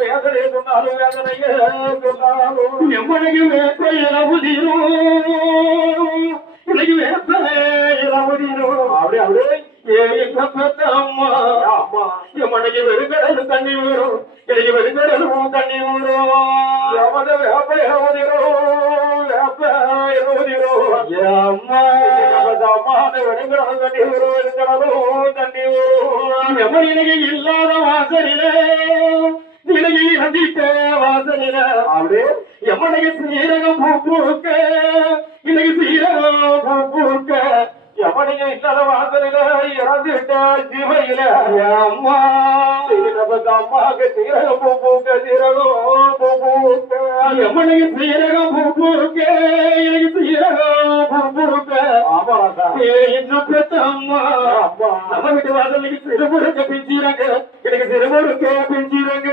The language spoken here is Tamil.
வேதனை சொன்னாலும் வேதனையே சொன்னாலும் எம்மனைக்கு வேப்ப இளவுதிரும் இன்னைக்கு வேப்ப இளவுதிரும் அப்படியே அம்மா அம்மா எம்மனைக்கு வெறுங்கடலும் தண்ணி வரும் எனக்கு வெறுங்கடலும் தண்ணி வரும் எமத வேப்ப இளவுதிரும் வேப்ப இளவுதிரும் அம்மா அம்மா வெறுங்கடலும் தண்ணி வரும் வெறுங்கடலும் தண்ணி வரும் எமனிக்கு இல்லாத வாசலிலே நிலையை சந்தித்த வாசலில அப்படியே எமனைக்கு சீரகம் பூக்க இன்னைக்கு சீரகம் பூக்க எமனைக்கு இல்லாத வாசலில இறந்துட்ட சிவையில அம்மா அம்மாக்கு சீரகம் பூக்க சீரகம் பூக்க எமனைக்கு சீரகம் பூக்க இன்னைக்கு சீரகம் பூக்க ஆமா இன்னும் பெத்த அம்மா நம்ம வீட்டு வாசலுக்கு சிறுமுறுக்க பிஞ்சிறாங்க எனக்கு சிறுமுறுக்க பிஞ்சிறாங்க